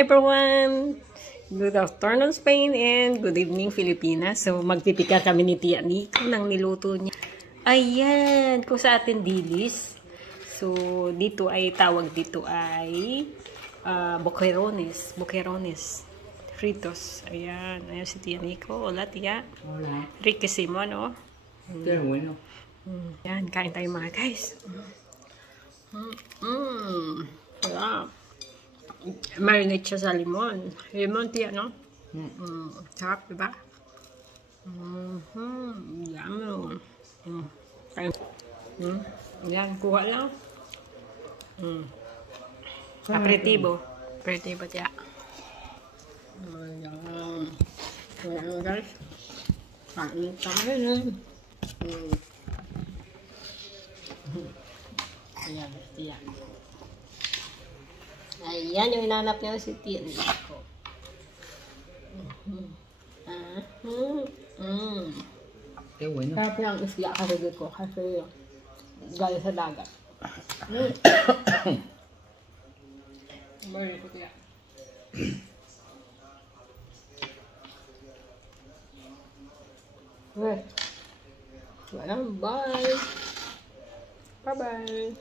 everyone! Good afternoon Spain and good evening Pilipinas. So magpipika kami ni Tia Nico ng niluto niya. Ayan, kung sa atin dilis. So dito ay tawag dito ay boquerones. Boquerones. Fritos. Ayan, ayan si Tia Nico. Hola Tia. Hola. Riquísimo, no? Qué bueno. Yan, kain tayo mga guys. Sarap. Marinate siya sa limon. Limon, Tia, no? Sarap, diba? Yummy. Yan, kuha lang. Aperitivo. Aperitivo, Tia. Ayan. Ayan, guys. Kain tayo. Ayan, Tia. Ayan yung hinanap niya si Tia Nico. Qué bueno. Sarap niya ang isla kasi dito kasi galing sa dagat. Mari ko, Tia. Bye. Bye. Bye-bye.